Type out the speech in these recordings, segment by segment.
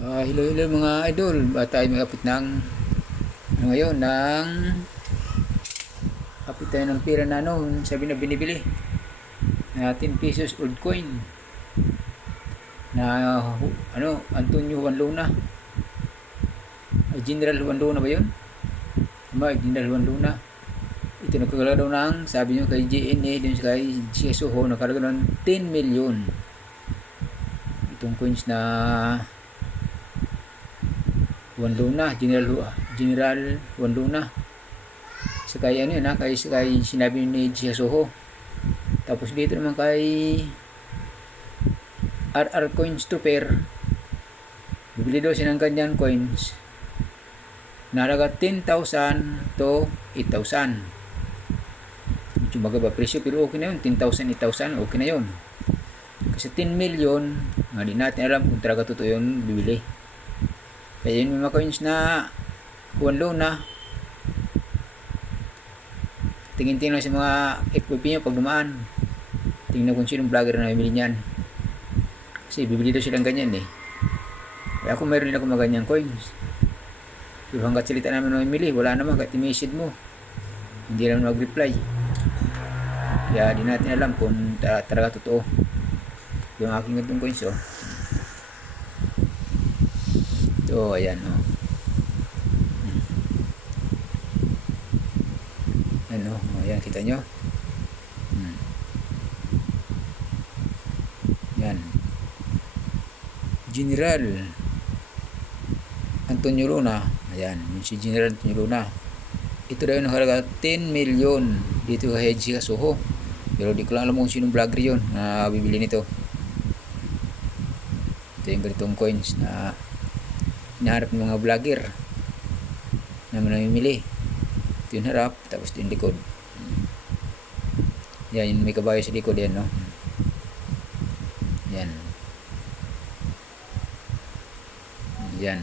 Hello, hello mga idol. Tayo magkapit ng ngayon ng kapit tayo ng pera na sabi na binibili na 10 pesos old coin na Antonio Juan Luna. General Juan Luna ba yun? General Juan Luna. Ito nagkakalaga daw ng, sabi nyo kay JNA, dun kay CSOHO, nagkakalaga ng 10 million. Itong coins na Juan Luna, General Juan Luna. Kay sinabi ni CSOHO. Tapos dito naman kay RR Coins to pair. Bibili daw siya ng ganyan coins na halaga 10,000 to 8,000. Medyo magaba presyo pero okay na yun. 10,000, 8,000, okay na yun. Kasi 10 million, nga di natin alam kung talaga totoo yun bibili. Kaya yun mga coins na Juan Luna, tingin-tingin lang sa mga FYP nyo pag dumaan. Tingnan kung sinong vlogger na bibili niyan. Kasi bibili daw silang ganyan eh. Kaya ako mayroon din ako mga ganyang coins. Pero hanggat salita namin na bibili, wala naman kahit i-message mo. Hindi lang mag-reply. Kaya di natin alam kung talaga totoo. Yung aking ganitong coins oh. Ito, ayan oh. Ayan, kita nyo. Yan. General Antonio Luna. Ayan, yun si General Antonio Luna. Ito daw yung nakalaga 10 million dito kay CSOHO. Pero di ko lang alam kung sinong vlogger yun na bibili nito. Ito yung ganitong coins na hinaharap ng mga vlogger na namimili. Ito yung harap, tapos ito yung likod. Yan, yung may kabayo sa likod yan, no? Yan. Yan.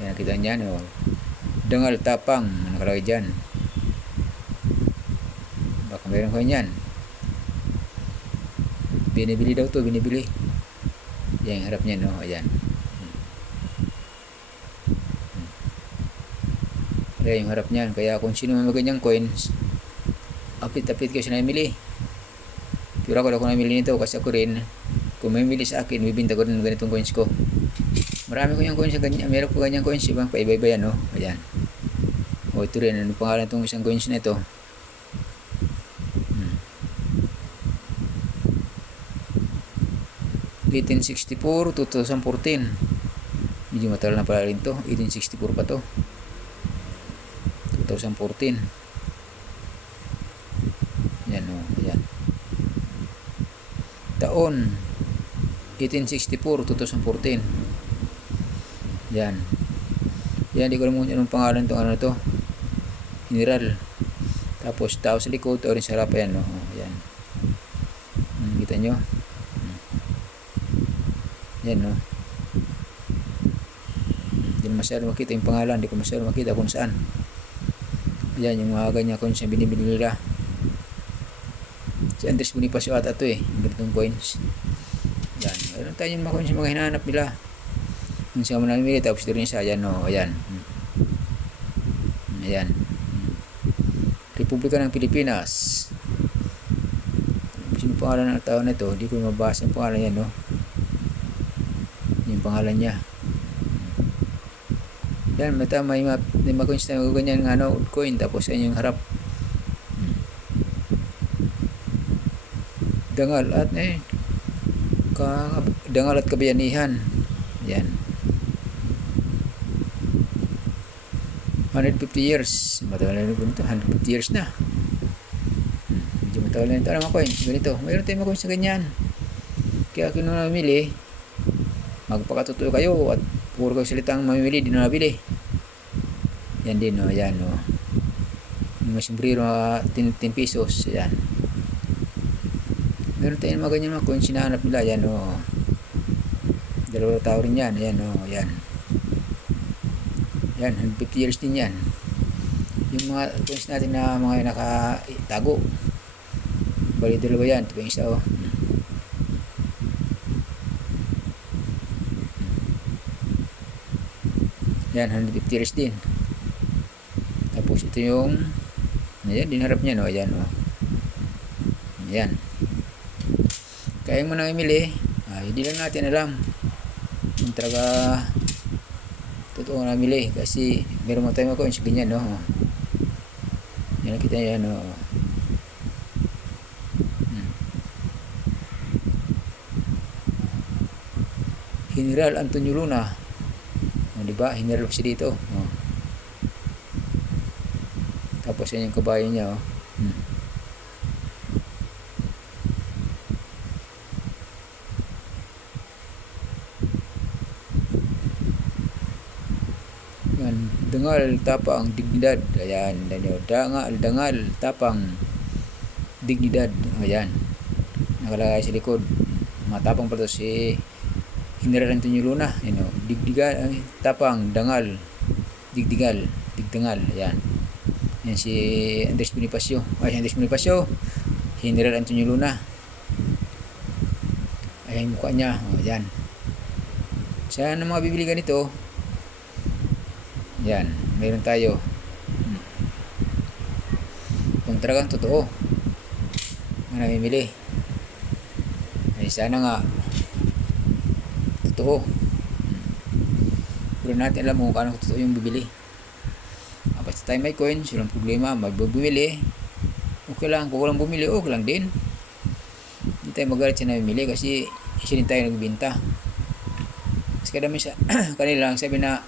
Yan, nakita niya, no? Dangal tapang, nakalagay dyan. Baka mayroon ko yan. Binibili daw to, binibili. Yan, yung harap niya, no? Ayan. Ayan yung harap niyan. Kaya kung sino may ganyang coins, apit-apit kayo siya namili. Pero ako namili nito kasi ako rin, kung may mili sa akin, bibinta ko rin ng ganitong coins ko. Marami ko yung coins sa ganyan. Meron ko ganyang coins, ibang paiba-iba yan, no? Ayan. O ito rin, ano pangalan itong isang coins na ito? 1864, 2014. Medyo matagal na pala rin to. 1864 pa to. 2014. Yan o. Yan. Taon 1864, 2014. Yan. Yan, di ko alam kung anong pangalan itong ano to. General. Tapos tao sa likod, orange sa harap. Yan o. Yan. Kita nyo? Yan no. Hindi masyado makita yung pangalan. Hindi ko masyado makita kung saan. Yan yung mga ganyan coins na binibili nila. Si Andres Bonifacio ata ito eh. Yung ganitong coins. Yan. Meron tayo yung mga coins yung mga hinahanap nila. Yung siya mo namimili. Tapos ito rin siya. Ayan o. Ayan. Ayan. Republika ng Pilipinas. Sino pangalan ng tao na ito? Hindi ko mabasa yung pangalan yan no. Yung pangalan niya. Yan, may mga coins na ganyan old coin, tapos yan yung harap. Dangal at dangal at kabayanihan. Yan. 150 years. Matagal na rin ito. 150 years na. Medyo matagal na ito. Mga coins, ganito. Mayroon tayong mga coins na ganyan. Kaya kung namili, magpakatotoo kayo at puro kayo salitang mamimili, di na nabili. Yan din o, yan o. Yung sombrero 10 pesos, yan. Meron tayong mga ganyan mga coins hinahanap nila, yan o. Dalawa tao rin yan, yan o, yan. Yan, 150 years din yan. Yung mga coins natin na mga nakatago, Bali dalawa yan. Ito pa yung isa oh. Yan, 150 reals din. Tapos ito yung ayan, dinharap niya no. Ayan oh. Ayan. Kaya mo nang imili, hindi lang natin alam kung talaga totoo na mili kasi meron mo tayo coins ganyan no. Yan nakita niyo yan no. General Antonio Luna. O, diba? General siya dito. O. Tapos yan yung kabayan niya. O. Yan. Dangal, tapang, dignidad. Ayan. Dangal, tapang, dignidad. Ayan. Nakalagay sa likod. Matapang pa ito si General Antonio Luna, digdigal, tapang, dangal, digdigal, digdangal, ayan. Yan si Andres Bonifacio, General Antonio Luna. Ayan yung mukha niya, ayan. Saan ang mga bibili ganito? Ayan, mayroon tayo. Kung talagang totoo, manamimili. Ay sana nga totoo. Pero natin alam mo kung ano totoo yung bibili. Basta tayo may coins, walang problema, magbubili. Okay lang, kung walang bumili, okay lang din. Hindi tayo magalit sa namimili kasi isa din tayo nagbibenta. Kasi kadami sa kanila lang sabi na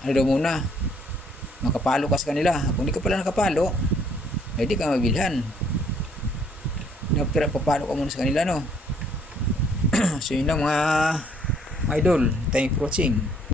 ano daw muna, makapalo ka sa kanila. Kung hindi ka pala nakapalo, hindi ka mabilhan. Dapat papalo ka muna sa kanila, no? So yun lang mga idol, thank you for watching.